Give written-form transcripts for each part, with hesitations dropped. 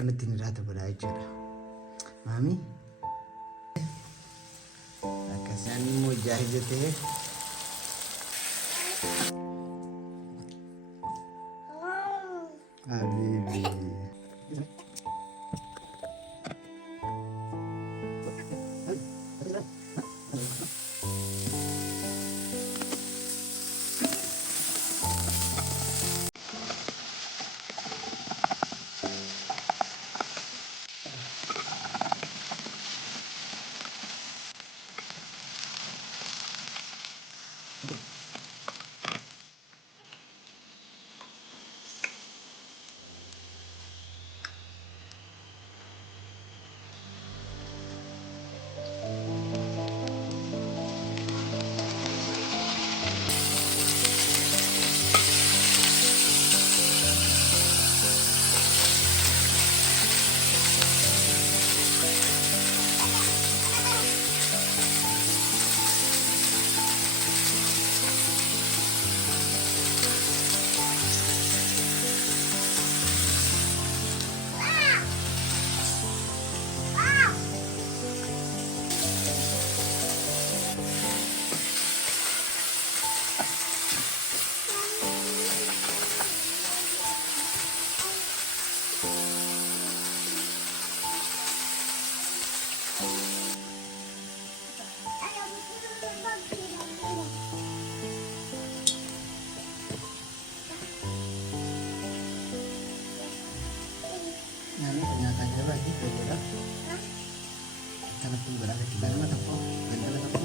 akkanatti ni raata godhaa jechuudha. Maami akkasaan immoo jaahillatee habibi kanatti berada di dalam toko dan toko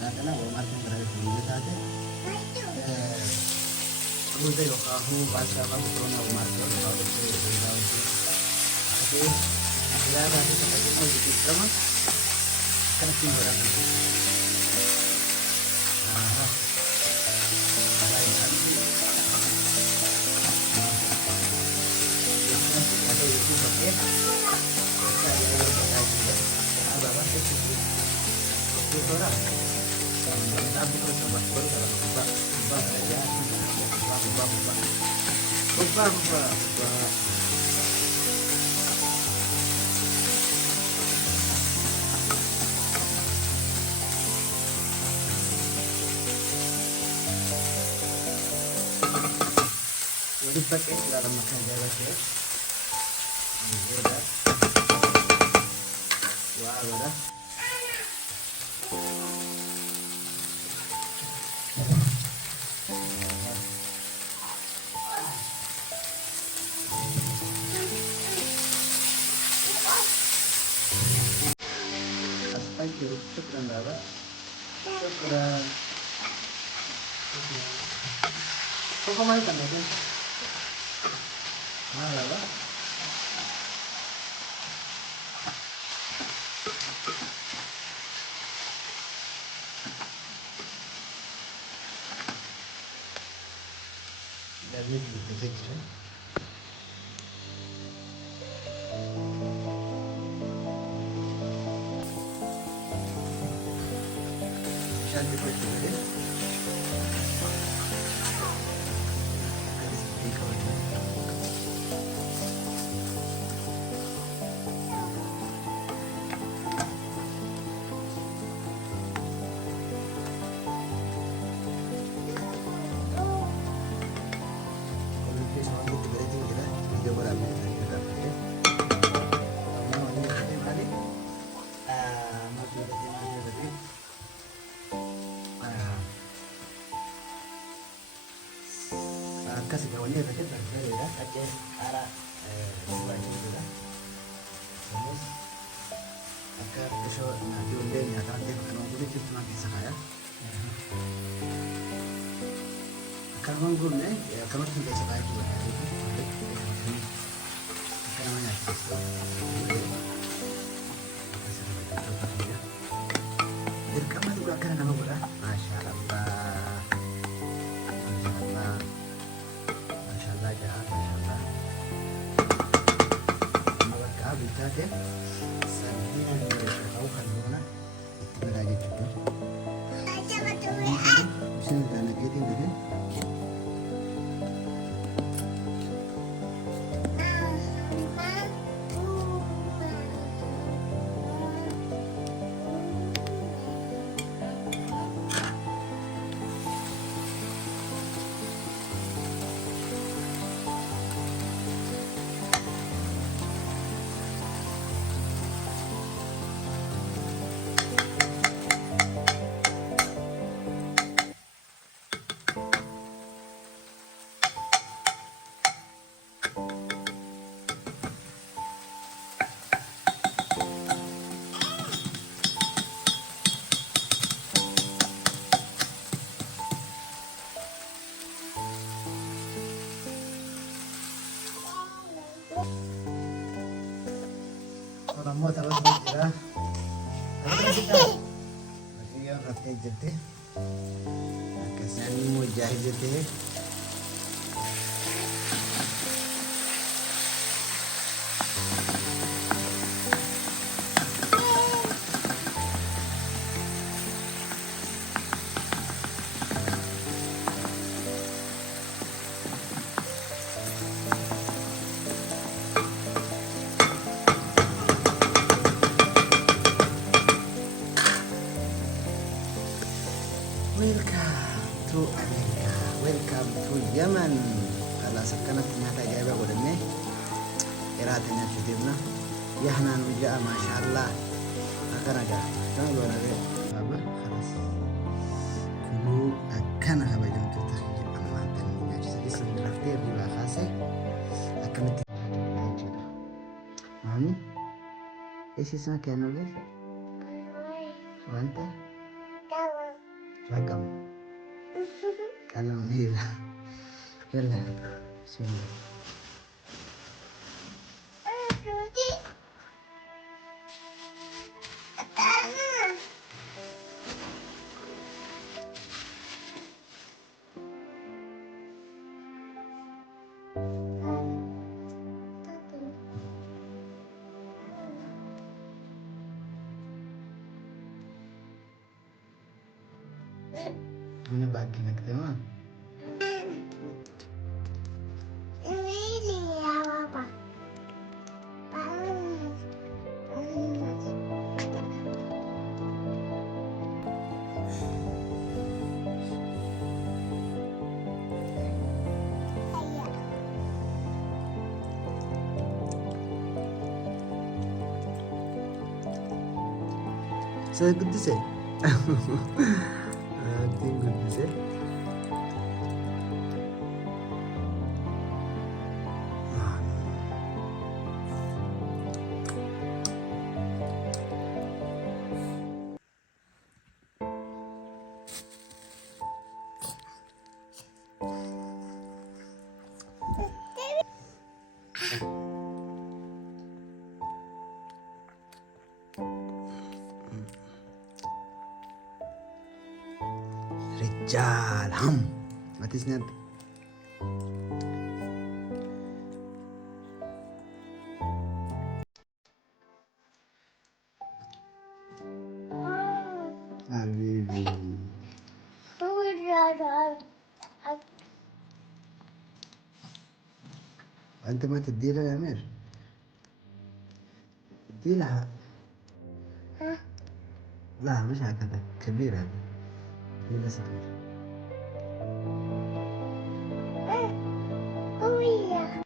karena Walmart yang berada di sini saja udah yo kamu baca kamu kalau Walmart kalau itu tapi ada seperti itu sama karena timbulan itu ada itu pakai orang tapi kalau coba kalau berubah saja berubah dipakai dalam makan jalan ya udah wah udah syukran Bapak. Syukran. Kok kemarin kan ya? Nah, Bapak. Dari deteksi. Cantik betul ya. Kasih kawannya tadi berbeda aja arah baju juga terus agar besok nanti undenya nanti kalau boleh kita nanti saya akan mengguna ya kalau tidak sekali juga itu namanya direkam juga kan nama bola Masya Allah ya sambil tahu kan mana belajar juga bisa anak itu kan Orang mau terus berjalan. Terus kita. Akhirnya rapi jadi. Kesan mujahid jadi. Welcome to America. Welcome to Yemen. Kalau sekarang ternyata jaya godamnya. Iratnya cudibna. Ya hanan uja masyaallah. Akan aja. Jangan lupa lagi. Apa? Keras. Kudu akan apa jam tu tak amantan. Jadi sini traktir di bakase. Akan itu. Mami. Isi semua kian nulis. Wante. Welcome. Kalau hilang, hilang. Sini. Ini bagi nak teman. Saya good sih. Acting good sih. Rijal ham. Matisnya. Habibi. أنت ما تدي لها يا أمير؟ ادي لها. لا مش هكذا كبيرة هذه. هي صغيرة.